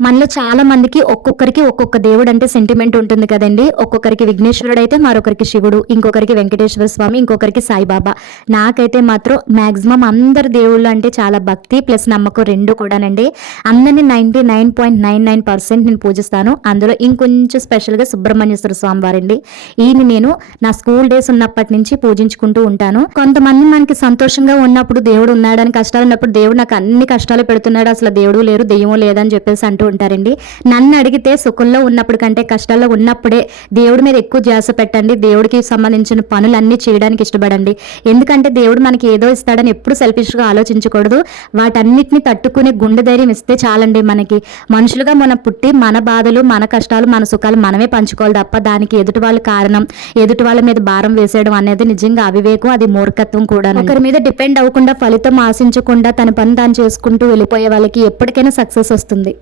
మనలో చాలా మందికి ఒక్కొక్కరికి ఒక్కొక్క దేవుడు అంటే సెంటిమెంట్ ఉంటుంది కదండి. ఒక్కొక్కరికి విఘ్నేశ్వరుడు అయితే మరొకరికి శివుడు ఇంకొకరికి వెంకటేశ్వర స్వామి ఇంకొకరికి సాయిబాబా. నాకైతే మాత్రం మ్యాక్సిమం అందరు దేవుళ్ళు అంటే చాలా భక్తి ప్లస్ నమ్మకం రెండు కూడానండి. అందరినీ ninety nine point nine nine percent నేను పూజిస్తాను. అందులో ఇంకొంచెం స్పెషల్గా సుబ్రహ్మణ్యేశ్వర స్వామి వారండి. ఈయన నేను నా స్కూల్ డేస్ ఉన్నప్పటి నుంచి పూజించుకుంటూ ఉంటాను. కొంతమంది మనకి సంతోషంగా ఉన్నప్పుడు దేవుడు ఉన్నాడని కష్టాలు ఉన్నప్పుడు దేవుడు నాకు అన్ని కష్టాలు పెడుతున్నాడు. అసలు దేవుడు లేరు దెయ్యం లేదని చెప్పేసి అంటూ ఉంటారండి నన్ను అడిగితే సుఖంలో ఉన్నప్పుడు కంటే కష్టాల్లో ఉన్నప్పుడే దేవుడి మీద ఎక్కువ ధ్యాస పెట్టండి. దేవుడికి సంబంధించిన పనులన్నీ చేయడానికి ఇష్టపడండి. ఎందుకంటే దేవుడు మనకి ఏదో ఇస్తాడని ఎప్పుడు సెల్ఫిష్గా ఆలోచించకూడదు. వాటన్నిటిని తట్టుకునే గుండె ధైర్యం ఇస్తే చాలండి మనకి. మనుషులుగా మనం పుట్టి మన బాధలు మన కష్టాలు మన సుఖాలు మనమే పంచుకోవాలి తప్ప దానికి ఎదుటి వాళ్ళ కారణం ఎదుటి వాళ్ళ మీద భారం వేసేయడం అనేది నిజంగా అవివేకం అది మూర్ఖత్వం కూడా ఒకరి మీద డిపెండ్ అవ్వకుండా ఫలితం ఆశించకుండా తన పని తాను చేసుకుంటూ వెళ్ళిపోయే వాళ్ళకి ఎప్పటికైనా సక్సెస్ వస్తుంది.